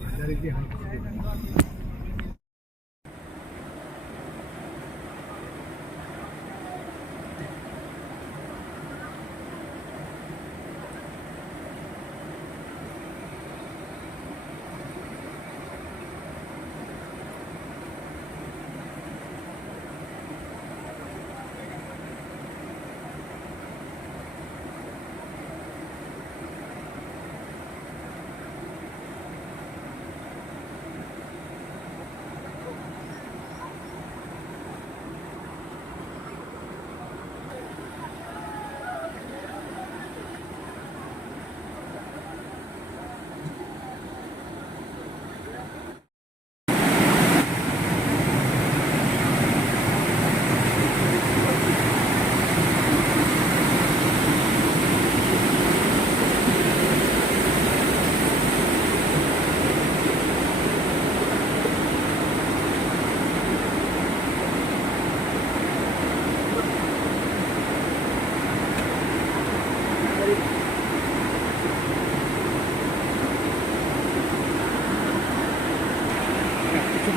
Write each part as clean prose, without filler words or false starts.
বাজারে গিয়ে আমি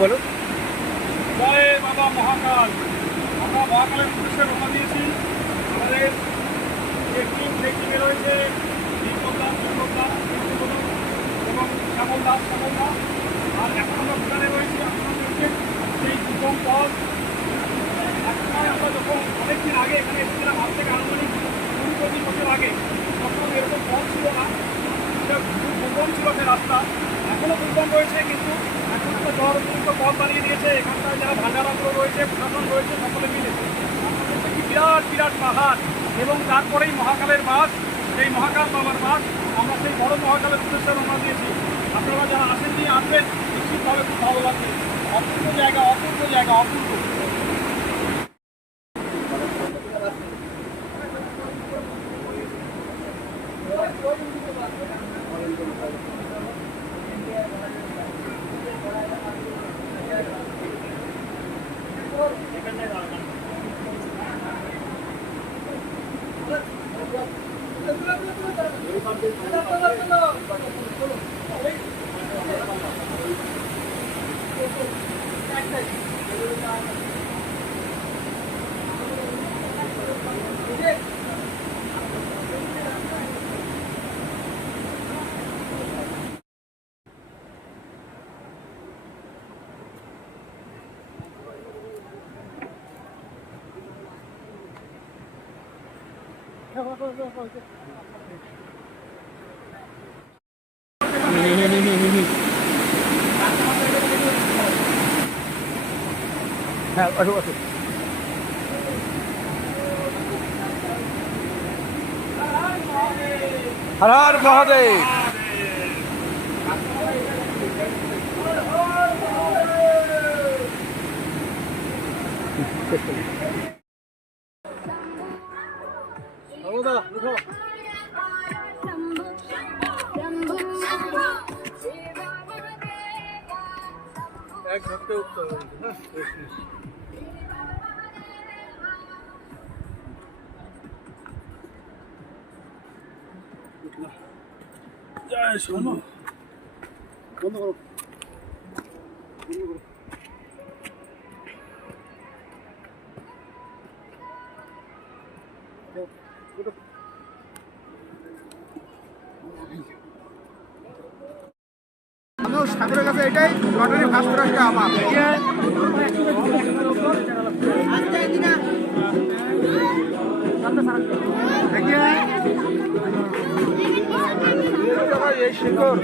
বলো। জয় বাবা মহাকাল। আমরা মহাকালের উদ্দেশ্যে রওনা দিয়েছি। আমাদের একটি ট্রেকিংয়ে রয়েছে বিপ্লবদা এবং শ্যামলদা। আর এখন আমরা ভুটানে রয়েছি। আপনারা দেখছেন সেই দুর্গম পথ। একসময় আমরা যখন অনেকদিন আগে এখানে এসেছিলাম, আজ থেকে আনুমানিক 20-25 বছর আগে, তখন এরকম পথ ছিল না। খুব দুর্গম ছিল সে রাস্তা, এখনও দুর্গম রয়েছে, কিন্তু এখন একটা জলযুক্ত পথ বানিয়ে দিয়েছে। এখানটায় যারা ভান্ডারাগুলো রয়েছে, প্রশাসন রয়েছে, সকলে মিলে একটি বিরাট পাহাড় এবং তারপরেই মহাকালের বাস। সেই মহাকাল বাবার বাস। আমরা সেই বড় মহাকালের উদ্দেশ্যে রওনা দিয়েছি। আপনারা যারা আসেননি আসবেন, নিশ্চিতভাবে খুব ভালো লাগবে। অপূর্ব জায়গা। হ্যাঁ, আসো। হর হর মহাদেব। এক ঘন্টা উত্তর জয় শোনো। বন্ধ করো। সাগরের কাছে এটাই লটারি ফার্স্ট রাস্তা আমার। এই শিকড়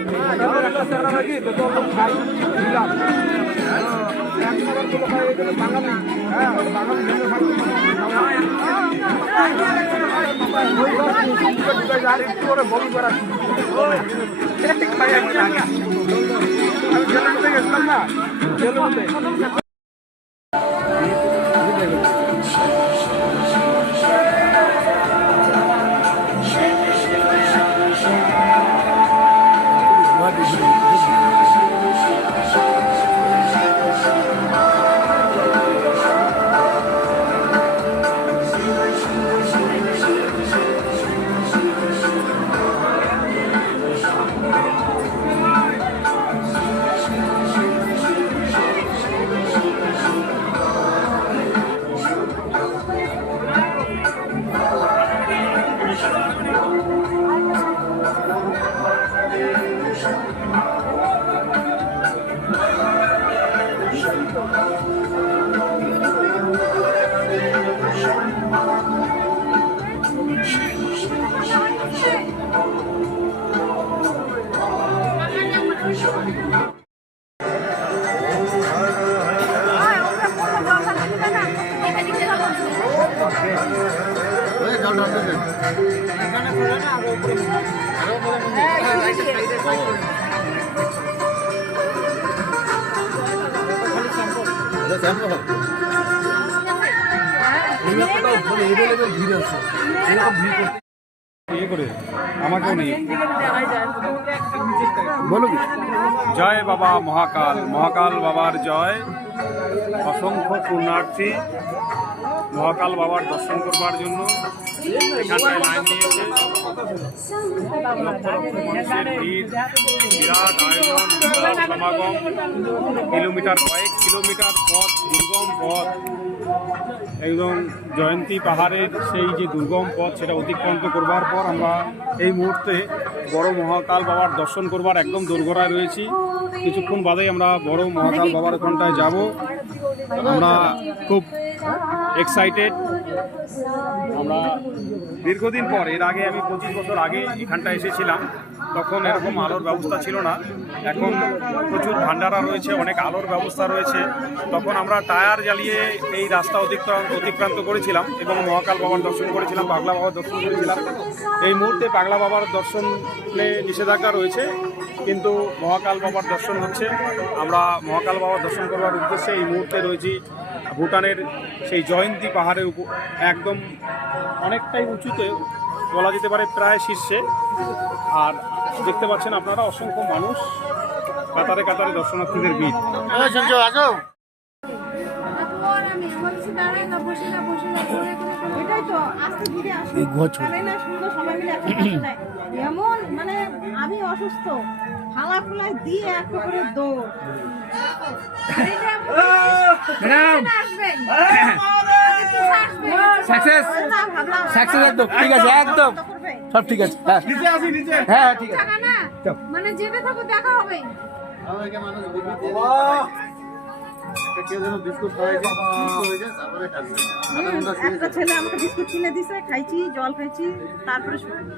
নাকি বাঙালি। হ্যাঁ, বাঙালি আর একটু করে বমি করা। আমি জেলের গেছিলাম না, জেলের করেছেন? ইয়ে করে আমাকেও নিয়ে বলো কি? জয় বাবা মহাকাল, মহাকাল বাবার জয়। অসংখ্য পুণ্যার্থী মহাকাল বাবার দর্শন করবার জন্য এখানটায় লাইন দিয়েছে। লক্ষ লক্ষ মানুষের ভিড়, বিরাট আয়োজন, বিশাল সমাগম। কিলোমিটার, কয়েক কিলোমিটার পথ, দুর্গম পথ, একদম জয়ন্তী পাহাড়ের সেই যে দুর্গম পথ সেটা অতিক্রান্ত করবার পর আমরা এই মুহূর্তে বড় মহাকাল বাবার দর্শন করবার একদম দোরগোড়ায় রয়েছি। কিছুক্ষণ বাদেই আমরা বড় মহাকাল বাবার ওখানটায় যাব। আমরা খুব এক্সাইটেড। আমরা দীর্ঘদিন পর, এর আগে আমি 25 বছর আগে এখানটায় এসেছিলাম, তখন এরকম আলোর ব্যবস্থা ছিল না। এখন প্রচুর ভান্ডারা রয়েছে, অনেক আলোর ব্যবস্থা রয়েছে। তখন আমরা টায়ার জ্বালিয়ে এই রাস্তা অতিক্রান্ত করেছিলাম এবং মহাকাল বাবার দর্শন করেছিলাম, পাগলা বাবার দর্শন করেছিলাম। এই মুহূর্তে পাগলা বাবার দর্শনে নিষেধাজ্ঞা রয়েছে, কিন্তু মহাকাল বাবার দর্শন হচ্ছে। আমরা মহাকাল বাবার দর্শন করবার উদ্দেশ্যে এই মুহূর্তে রয়েছি ভুটানের সেই জয়ন্তী পাহাড়ের উপর, একদম অনেকটাই উঁচুতে বলা যেতে পারে, প্রায় শীর্ষে। আর দেখতে পাচ্ছেন আপনারা অসংখ্য মানুষ, কাতারে কাতারে দর্শনার্থীদের ভিড়। এমন মানে আমি অসুস্থ, ফালা ফুলাই দিয়ে একটা করে দৌড়। সাকসেস সাকসেস একদম ঠিক আছে, একদম সব ঠিক আছে। হ্যাঁ নিচে আসি, নিচে। হ্যাঁ ঠিক আছে। মানে যেটা থাকো দেখা হবে। একটা ছেলে আমাকে বিস্কুট কিনে দিছে, খাইছি, জল খাইছি,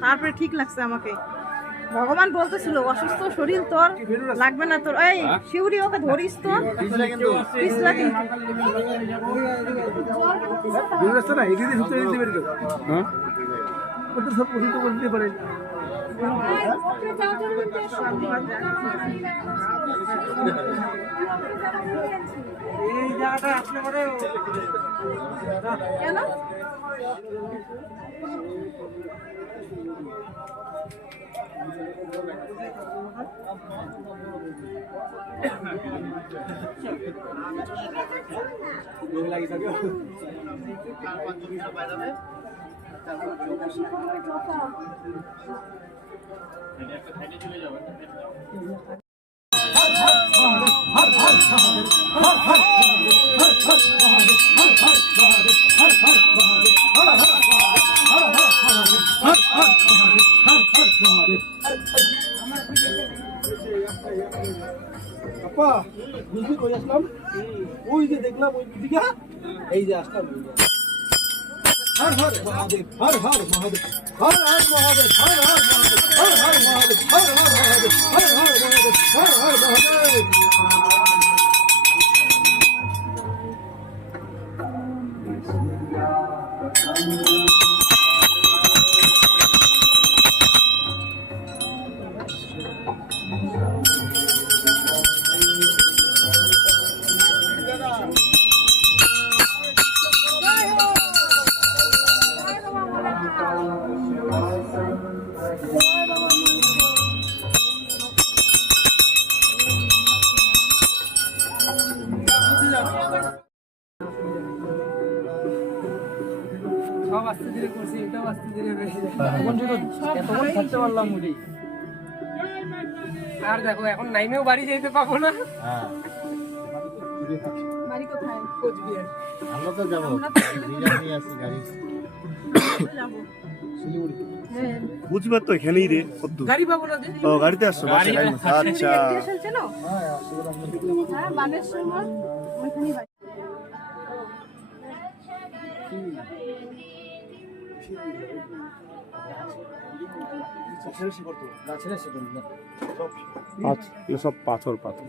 তারপরে ঠিক লাগছে আমাকে। ভগবান বলতেছিল অসুস্থ শরীর তোর, লাগবে না তোর, এই শিউরি ওকে ধরিস তো, পিছলা কিন্তু। না এদিকে ঢুকতে দিতে পারি কেউ? হ্যাঁ ওটা সব পছন্দ করে দিতে পারে। এই জায়গাটা আসলে পরে কেন আপা বুঝলি কই আসলাম? ওই যে দেখলাম ওই দিকে, এই যে আসলাম। হর হর মহাদেব, হর হর মহাদেব, হর হর মহাদেব, হর হর মহাদেব, হর হর মহাদেব, হর হর মহাদেব, হর হর মহাদেব, হর হর মহাদেব। সব আস্তে ধীরে করছি, এটাও আস্তে ধীরে হয়েছে। এতক্ষণ থাকতে পারলাম মুড়ি। আর দেখো এখন নাইমেও বাড়ি যেতে পাবো না। বাড়ি কোথায়? কোচবিহার। আমরা তো যাবো, নিয়ে আসি গাড়ি যাবো শিলিগুড়ি। হ্যাঁ বুঝবার তো এখানেই রে। গাড়ি পাবো না যে। ও গাড়িতে আসছো? আচ্ছা, স্টেশন ছিল, হ্যাঁ বানেশ্বর মোড়, ওইখানেই বাড়ি। সব পাথর পাথর।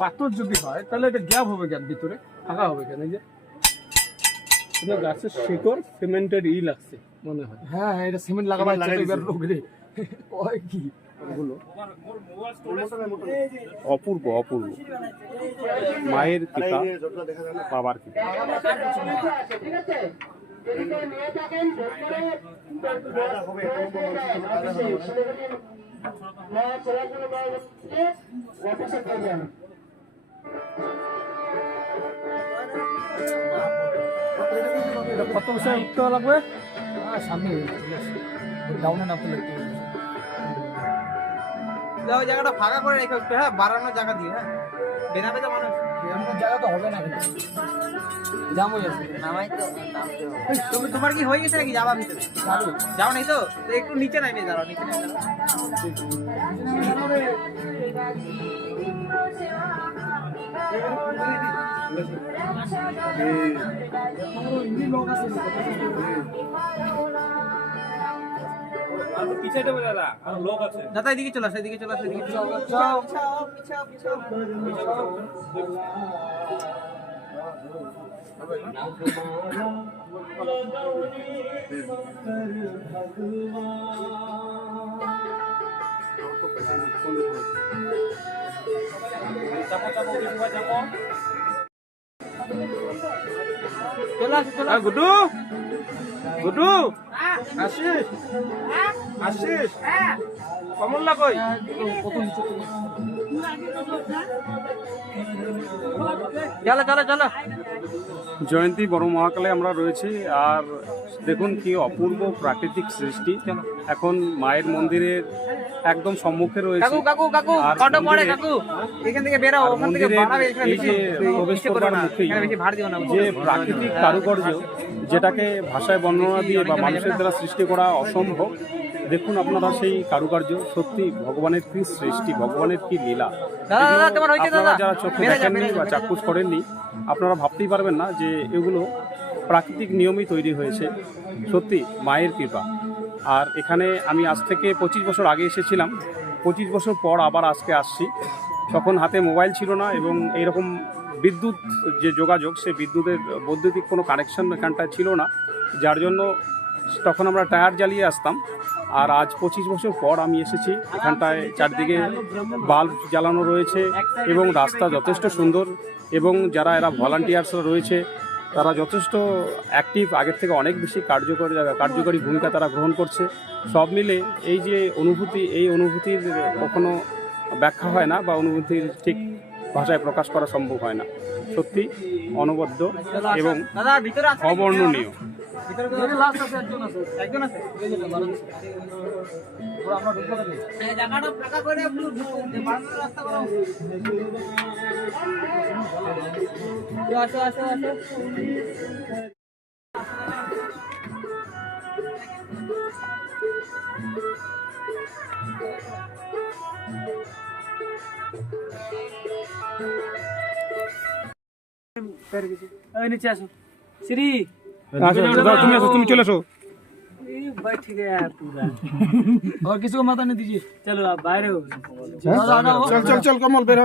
পাথর যদি হয় তাহলে এটা গ্যাপ হবে কেন, ভিতরে ফাঁকা হবে কেন? এই যে এটা গাছের শিকড় সিমেন্টের লাগছে মনে হয়। হ্যাঁ হ্যাঁ, এটা সিমেন্ট লাগাবা ইচ্ছা তো এবার লোক রে কয় কি ওগুলো অপূর্ব অপূর্ব মায়ের কৃপা, বাবার কৃপা। কত বছর উঠতে লাগবে? সামনে ডাউনে নামতে লাগবে। ওই জায়গাটা ফাঁকা করে রেখে একটু, হ্যাঁ বাড়ানোর জায়গা দিয়ে, হ্যাঁ বেনাবে তো মানুষ এমন জায়গা তো হবে না কিন্তু জাম হয়ে যাচ্ছে। নামাই তো তোমার কি হয়ে গেছে নাকি যাওয়া ভিতরে? যাও নাই তো একটু নিচে নামে দাঁড়াও, নিচে নামে দাদা এদিকে চলে আসো, এদিকে চলে আসো, এদিকে গুড্ডু গুড্ডু আসিস আসিস কমলা কই? চলো চলো চলো। জয়ন্তী বড় মহাকালে আমরা রয়েছি, আর দেখুন কি অপূর্ব প্রাকৃতিক সৃষ্টি। এখন মায়ের মন্দিরের একদম সম্মুখে রয়েছে। কাকু কাকু কাকু আর অটো পড়ে মন্দিরে- কাকু, এখান থেকে বেরাও, আর ওখান থেকে মন্দিরের বাড়াবে, এখানে এই যে প্রবেশ করবার মুখেই এখানে বেশি ভাড় দিও না। যে প্রাকৃতিক কারুকার্য, যেটাকে ভাষায় বর্ণনা দিয়ে বা মানুষের দ্বারা সৃষ্টি করা অসম্ভব। দেখুন আপনারা সেই কারুকার্য, সত্যি ভগবানের কি সৃষ্টি, ভগবানের কি লীলা। দাদা, দাদা, তোমার হয়েছে আপনারা দাদা? যারা চোখে বেড়ে যা, দেখেননি বেড়ে যা, বা বেড়ে যা। চাক্ষুষ করেননি, আপনারা ভাবতেই পারবেন না যে এগুলো প্রাকৃতিক নিয়মেই তৈরি হয়েছে। সত্যি মায়ের কৃপা। আর এখানে আমি আজ থেকে 25 বছর আগে এসেছিলাম, 25 বছর পর আবার আজকে আসছি। তখন হাতে মোবাইল ছিল না এবং এইরকম বিদ্যুৎ যে যোগাযোগ, সে বৈদ্যুতিক কোনো কানেকশন এখানটায় ছিল না, যার জন্য তখন আমরা টায়ার জ্বালিয়ে আসতাম। আর আজ 25 বছর পর আমি এসেছি, এখানটায় চারদিকে বাল্ব জ্বালানো রয়েছে এবং রাস্তা যথেষ্ট সুন্দর, এবং যারা এরা ভলান্টিয়ার্সরা রয়েছে তারা যথেষ্ট অ্যাক্টিভ, আগের থেকে অনেক বেশি কার্যকরী ভূমিকা তারা গ্রহণ করছে। সব মিলে এই যে অনুভূতি, এই অনুভূতির কখনো ব্যাখ্যা হয় না বা অনুভূতির ঠিক ভাষায় প্রকাশ করা সম্ভব হয় না। সত্যি অনবদ্য এবং দাদা ভিতরে আছে, অবর্ণনীয়। লাস্ট আছে, একজন আছে, একজন আছে, এই যে বাড়াচ্ছে। পুরো আমরা ঢুকবো নাকি? এই জায়গাটা ফাঁকা করে একটু বাড়ানোর রাস্তা করো। আসো আসো আসো। নিচে আসো শ্রী। তুমি চলে আসো। बैठ गया पूरा और किसी को माता नहीं दीजिए। चलो आप बाहर हो। চল চল চল কমল বেরো।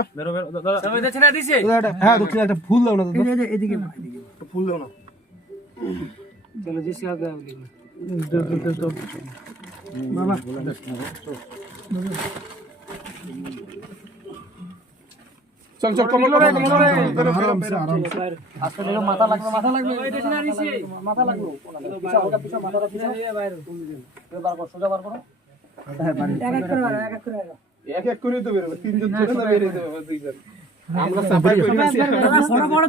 सब इधर चला दीजिए। হ্যাঁ দক্ষিণে একটা ফুল দাও না দাদা। এদিকে ফুল দাও না। चलो जिसका आगे বাবা চল চল কমল বেরো, কমল বেরো। আরামসে আরামসে আজকে দেখো মাথা লাগবে মাথা লাগবে মাথা লাগবে পিছা ওটা পিছা মাথাটা পিছা বাইরে তুমি বার করো সোজা বার করো এক এক করে তো বেরোবে, তিনজন ছোট না বেরিয়ে যাবে দুইজন। আমরা সাফাই করে